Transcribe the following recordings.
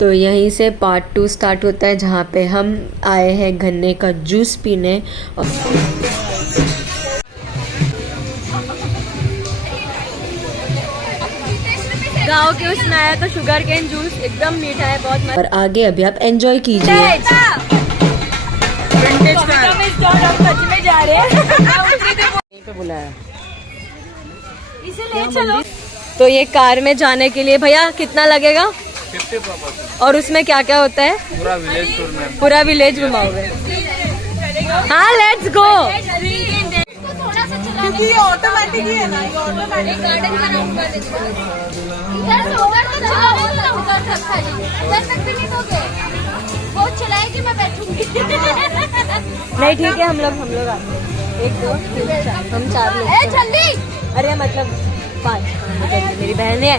तो यहीं से पार्ट 2 स्टार्ट होता है, जहाँ पे हम आए हैं गन्ने का जूस पीने। और गाँव के उसमें आया तो शुगर केन जूस एकदम मीठा है, बहुत मस्त। और आगे अभी आप एंजॉय कीजिए। में जा रहे हैं पे बुलाया इसे ले चलो। तो ये कार में जाने के लिए भैया कितना लगेगा? 50%। और उसमें क्या क्या होता है? पूरा विलेज टूर में। पूरा विलेज घुमाओगे? हाँ, लेट्स गो। क्योंकि ये ऑटोमेटिक ही है ना, ये ऑटोमेटिक गार्डन बनाऊंगा। इधर से उधर तो चलाओगे ना, उधर तक खाली उधर तक भी नहीं दोगे, वो चलाएगी मैं बैठूंगी। नहीं ठीक है, हम लोग आते हैं। 1 2 3 4 हम 4 लोग। जल्दी। अरे मतलब 5, मेरी बहन है।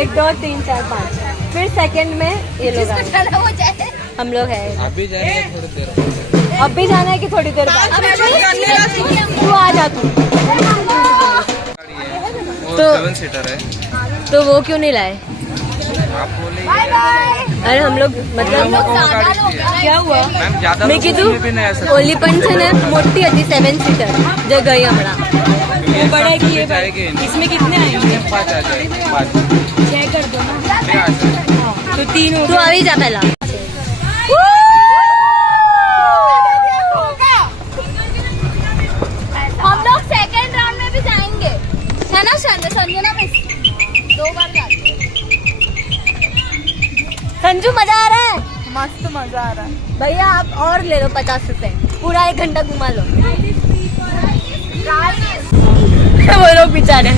1 2 3 4 5। फिर सेकंड में ये लोग हो जाए। हम लोग हैं। अभी जाएंगे थोड़ी देर। अब भी जाना है कि थोड़ी देर बाद? तू आ जा तू। तो 7 सीटर है। तो वो क्यों नहीं लाए? आप बोले अरे हम लोग मतलब क्या हुआ? मैं कीधु ओली पण છે ને મોટી હતી 7 सीटर जो गई हमारा वो बड़ा है कि ये इसमें कितने आएंगे? 5 आ जाए। 5 6 कर दो ना। तो 3 तू आ ही जा पहला। हम लोग सेकंड राउंड में भी जाएंगे, है ना संजना मिस? 2 बार जाते। संजू मजा आ रहा है? मस्त मजा आ रहा है भैया आप और ले लो 50 रुपए, पूरा 1 घंटा घुमा लो। वो लोग बेचारे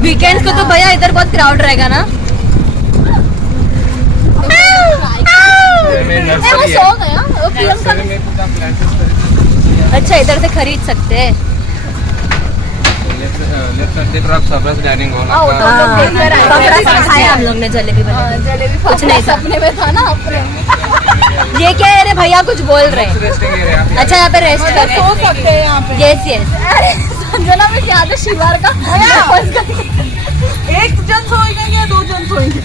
वीकेंड्स को तो भैया इधर बहुत क्राउड रहेगा ना? वो सो गया, वो प्रियंका। अच्छा, इधर से खरीद सकते हैं। Dining hall. हम लोग ने जलेबी जलेबी कुछ नहीं था। सपने में था ना अपने। ये क्या है रे भैया, कुछ बोल रहे हैं? अच्छा, यहाँ पे रेस्ट कर सो सकते हैं यहाँ पे। Yes yes. अरे संजना में याद है शिवार का? 1 जन सोएगा या 2 जन सोएंगे?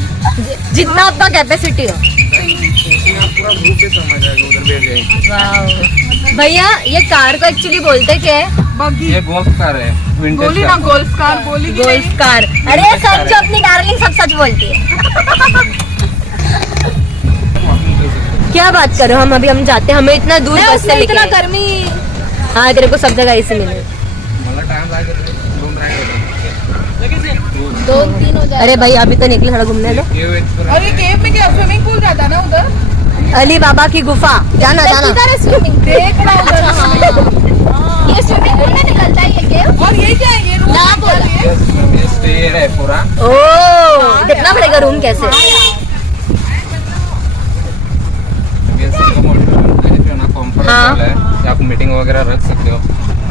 जितना आपका कैपेसिटी हो। पूरा ग्रुप भी समझ आएगा, उधर बैठ जाएंगे। भैया ये कार को एक्चुअली बोलते क्या है? ये गोल्फ कार है, विंटेज बोली ना गोल्फ कार, बोली गोल्फ कार। अरे संजू अपनी डार्लिंग सब सच बोलती है। क्या बात करो, हम जाते हैं, हमें इतना दूर बस से लेके इतना गर्मी। हाँ, तेरे को सब जगह ऐसे मिले। टाइम लागेगा, घूम रहे हैं। 2-3 हो जाए। अरे भाई अभी तो निकले, थोड़ा घूमने दो। और ये केव में क्या स्विमिंग पूल जाता ना उधर? अली बाबा की गुफा जाना। इधर है स्विमिंग, देख रहा उधर। ये स्विमिंग पूल में निकलता है ये केव। और ये क्या है? ये रूम ना बोला ये स्टेयर है पूरा। ओ कितना पड़ेगा रूम? कैसे? हाँ। आप मीटिंग वगैरह रख सकते हो।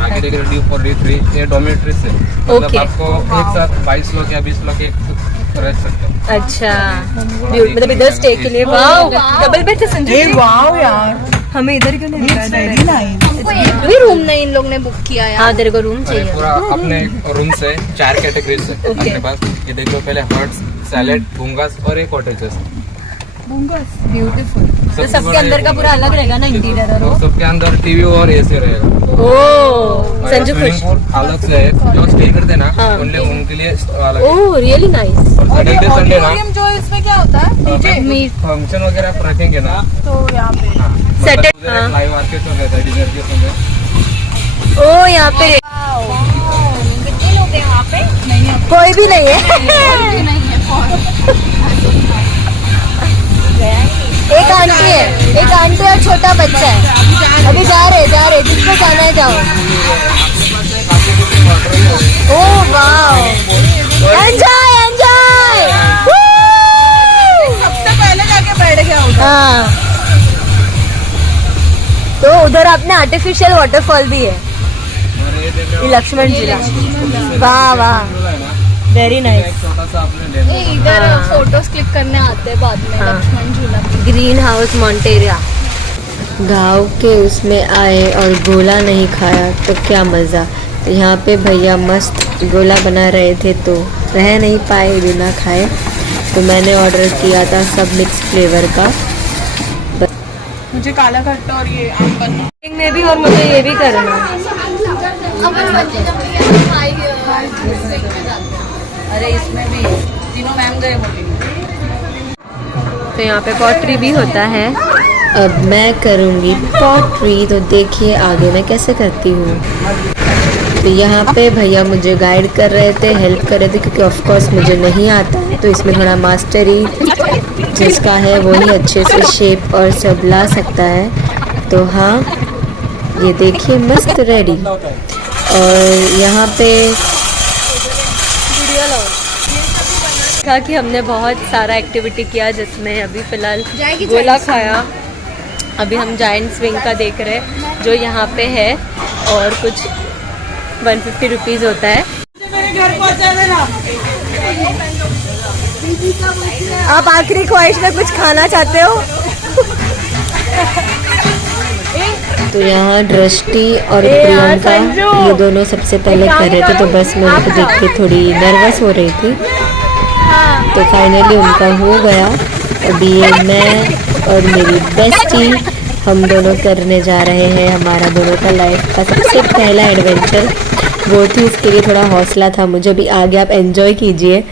आगे देखिए D4D3 ये डॉर्मेट्री से मतलब आपको एक साथ 22 लोग या 20 लोग एक रह सकते हो। अच्छा, मतलब इधर स्टे के लिए। वाओ, डबल बेड है संजू। वाओ यार, हमें इधर क्यों नहीं मिला? हमको एक भी रूम नहीं इन लोग ने बुक किया यार। हाँ, तेरे को रूम चाहिए। पूरा अपने रूम से 4 कैटेगरी से अपने पास। ये देखो पहले हर्ट्स, सैलेड, बुंगास और एक कॉटेजेस। ब्यूटीफुल। तो सबके अंदर का पूरा अलग रहेगा ना इंटीरियर? और सबके अंदर टीवी और एसी रहेगा। ओ संजू खुश। अलग से है, जो स्टे करते ना उनके उनके लिए अलग। Oh really nice. Saturday Sunday ना जो इसमें क्या होता है? फंक्शन वगैरह आप रखेंगे ना तो यहाँ पे सैटरडे लाइव आर्केस्ट्रा हो रहता है डिनर के समय। ओ यहाँ पे कितने लोग हैं वहाँ पे? कोई भी नहीं है। नहीं है। एक आंटी और छोटा बच्चा है। अभी जा रहे जिसको जाना है जाओ। Oh wow, enjoy. सबसे पहले जाके बैठ गया उधर। हाँ, तो उधर आपने आर्टिफिशियल वाटरफॉल भी है, लक्ष्मण झूला। वाह वेरी नाइस। छोटा सा आपने ले लिया। इधर फोटोज क्लिक करने आते हैं बाद में। लक्ष्मण झूला ग्रीन हाउस मॉन्टेरिया। गाँव के उसमें आए और गोला नहीं खाया तो क्या मज़ा। तो यहाँ पे भैया मस्त गोला बना रहे थे तो रह नहीं पाए बिना खाए, तो मैंने ऑर्डर किया था सब मिक्स फ्लेवर का। मुझे काला खट्टा और ये आम पन्ना में भी, और मुझे ये भी करना। अरे इसमें भी तीनों मैम गए मोटी। तो यहाँ पे पॉटरी भी होता है। अब मैं करूँगी पॉटरी, तो देखिए आगे मैं कैसे करती हूँ। तो यहाँ पे भैया मुझे गाइड कर रहे थे, हेल्प कर रहे थे, क्योंकि ऑफ कोर्स मुझे नहीं आता है, तो इसमें थोड़ा मास्टरी जिसका है वही अच्छे से शेप और सब ला सकता है। तो हाँ, ये देखिए मस्त रेडी। और यहाँ पे कहा कि हमने बहुत सारा एक्टिविटी किया, जिसमें अभी फ़िलहाल गोला खाया। अभी हम जायंट स्विंग का देख रहे हैं जो यहाँ पे है, और कुछ 150 रुपीज़ होता है। मेरे घर पहुंचा देना। आप आखिरी ख्वाहिश में कुछ खाना चाहते हो? तो यहाँ दृष्टि और प्रियंका ये दोनों सबसे पहले कर रहे थे, तो बस मैं उनको देख के थोड़ी नर्वस हो रही थी। तो फाइनली उनका हो गया। अभी ये मैं और मेरी बेस्टी हम दोनों करने जा रहे हैं हमारा दोनों का लाइफ का सबसे पहला एडवेंचर। वो थी, इसके लिए थोड़ा हौसला था मुझे भी। आगे आप एंजॉय कीजिए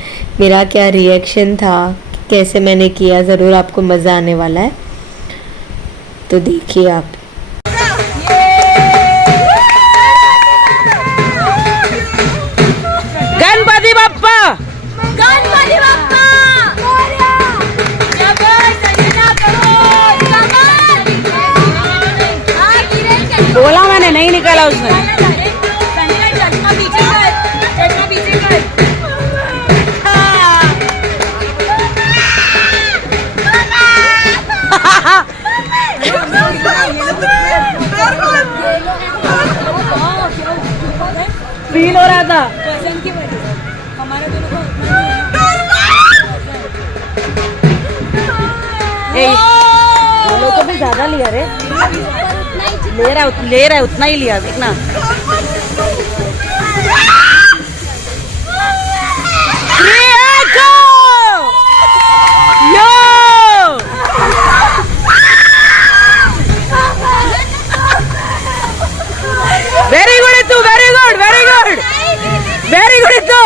मेरा क्या रिएक्शन था, कैसे मैंने किया, ज़रूर आपको मज़ा आने वाला है, तो देखिए आप। गणपति बप्पा, गणपति बप्पा बोला मैंने, नहीं निकाला उसने। फील हो रहा था हमारे दोनों को भी ज्यादा लिया रे, ले रहा है उतना ही लिया, देखना। वेरी गुड तू, very good, very good, very good तू।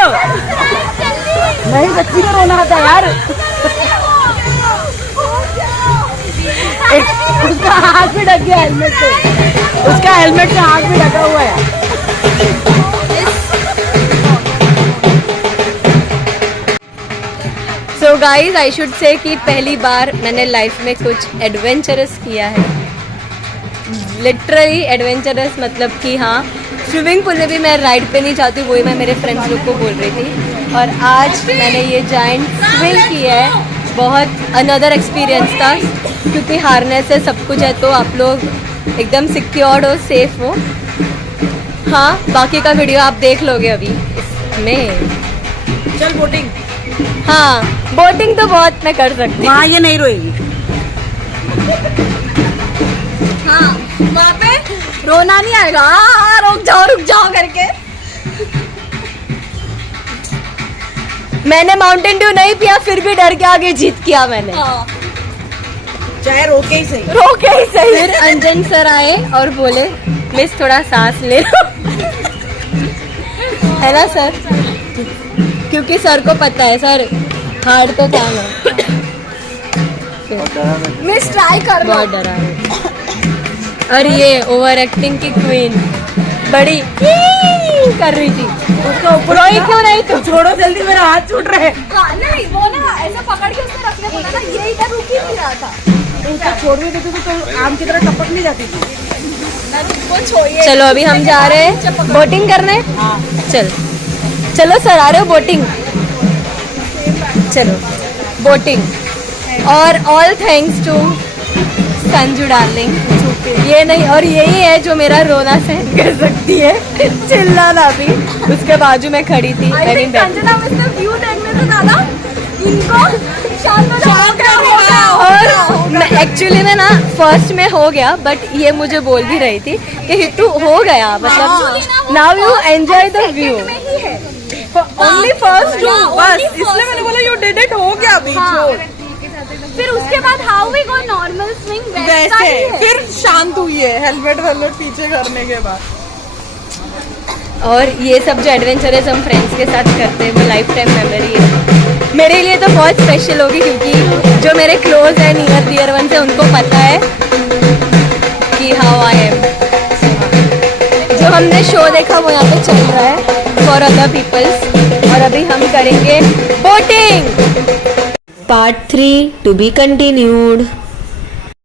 नहीं, बच्ची को रोना था यार। उसका हाथ भी ढक गया हेलमेट से, उसका हेलमेट से हाथ भी ढका हुआ है। So guys, I should say कि पहली बार मैंने लाइफ में कुछ एडवेंचरस किया है। लिटरली एडवेंचरस, मतलब कि हाँ, स्विमिंग पूल में भी मैं राइड पे नहीं जाती, वही मैं मेरे फ्रेंड्स लोग को बोल रही थी। और आज मैंने ये जायंट स्विंग किया है। बहुत अनदर एक्सपीरियंस था, क्योंकि हार्नेस से सब कुछ है, तो आप लोग एकदम सिक्योर्ड हो, सेफ हो। हाँ, बाकी का वीडियो आप देख लोगे अभी इसमें। चल बोटिंग। हाँ, बोटिंग तो बहुत मैं कर सकती हूँ। वहाँ ये नहीं रोएगी। हाँ, वहाँ पे रोना नहीं आएगा। रुक जाओ करके। मैंने माउंटेन ड्यू नहीं पिया, फिर भी डर के आगे जीत किया मैंने। चाहे रोके ही सही, रोके ही सही। फिर अंजन सर आए और बोले, मिस थोड़ा सांस ले लो। है ना सर? क्योंकि सर को पता है सर हार्ड तो काम है। मिस ट्राई कर, बहुत डरा है। और ये ओवर एक्टिंग की क्वीन बड़ी कर रही थी, उसको ऊपर क्यों नहीं? तो छोड़ो जल्दी, मेरा हाथ छूट रहा है। हाँ, नहीं वो ना ऐसा पकड़ के उसने रखने पड़ा ना, ये इधर रुक ही नहीं रहा था। उसको छोड़ भी देती तो आम की तरह टपक नहीं जाती थी। चलो अभी हम जा रहे हैं बोटिंग करने। हाँ। चलो सर, आ रहे हो बोटिंग? चलो बोटिंग। और all thanks to Sanju darling. ये नहीं, और यही है जो मेरा रोना सहन कर सकती है, चिल्लाना भी। उसके बाजू में खड़ी थी। संजना व्यू देखने से ज्यादा इनको और एक्चुअली में ना फर्स्ट में हो गया, बट ये मुझे बोल भी रही थी कि हिट्टू हो गया, मतलब now you enjoy the view. Only first two, बस इसलिए मैंने बोला यू डिड इट, हो गया अभी छोड़। फिर उसके बाद how we go normal swing वैसे फिर शांत हुई है हेलमेट वेलमेट पीछे करने के बाद। और ये सब जो एडवेंचरस हम फ्रेंड्स के साथ करते हैं वो लाइफ टाइम मेमोरी है। मेरे लिए तो बहुत स्पेशल होगी, क्योंकि जो मेरे क्लोज है नियर डियर वन से उनको पता है कि हाउ आई एम। जो हमने शो देखा वो यहाँ पे चल रहा है फॉर अदर पीपल्स, और अभी हम करेंगे boating. Part 3 to be continued.